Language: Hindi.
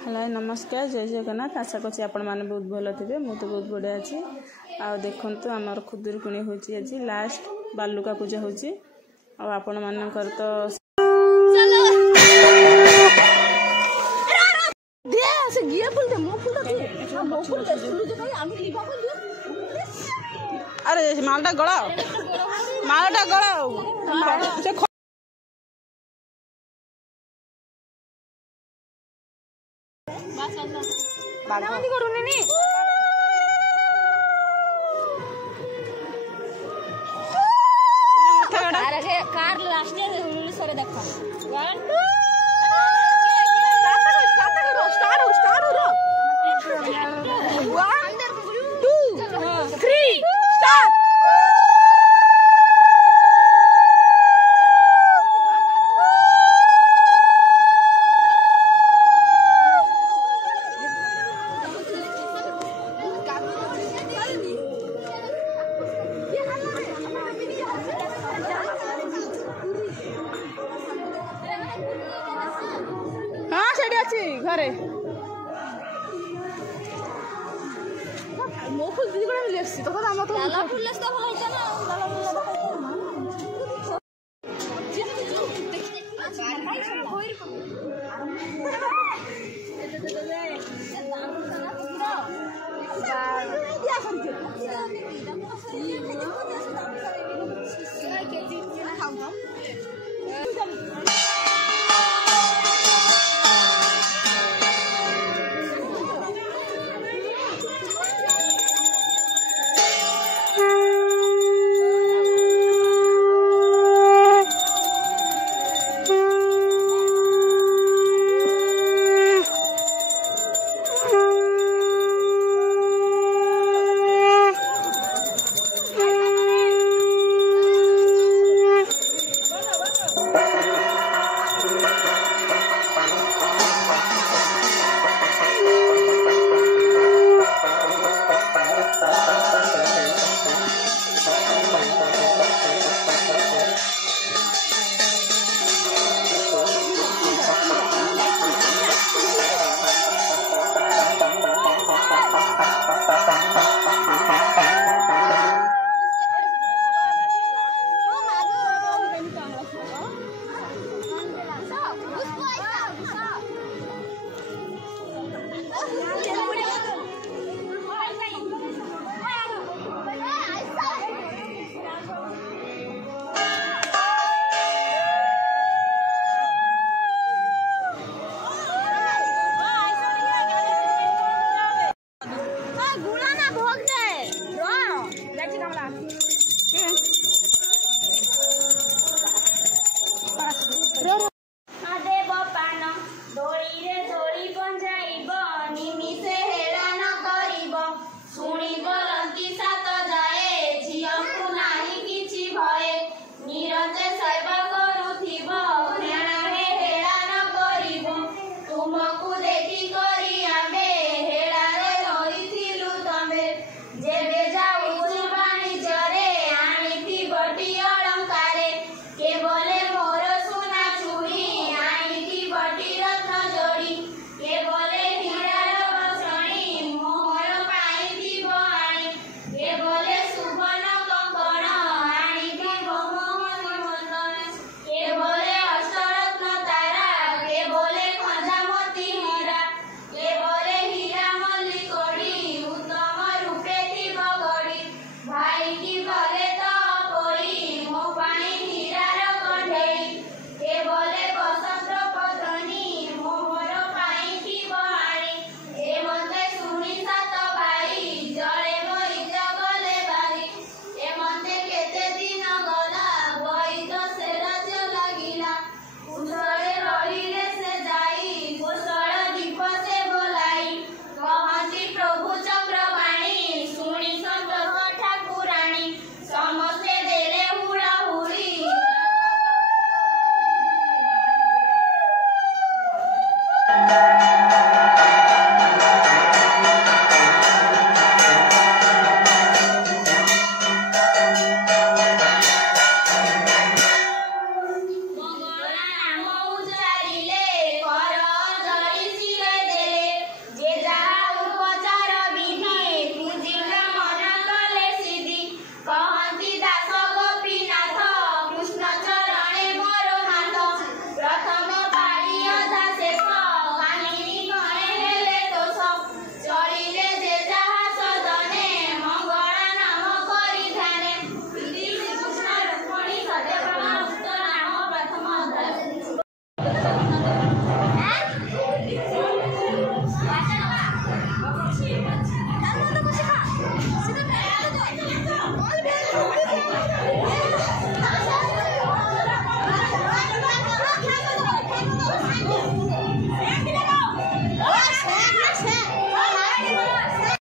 हेलो नमस्कार जय जगन्नाथ आशा करছি आपण माने बहुत भलो थिबे मु तो बहुत बढ़िया अछि आ देखंतु हमर खुदुरकुणी होची आज लास्ट बालुका पूजा होची आ आपण मानकर तो चलो दे से गिया फुल दे मो फुल दे मो फुल दे सुरु जो भाई आमी लिबा को दे अरे मालटा गळाओ से बांधी करूनी नी अरे कार लास्ट सरे देखा 1 2 घरे मो फुल दी कोन लेसी तो हम तो लाला फुल लेस तो भलो होता ना लाला फुल देखा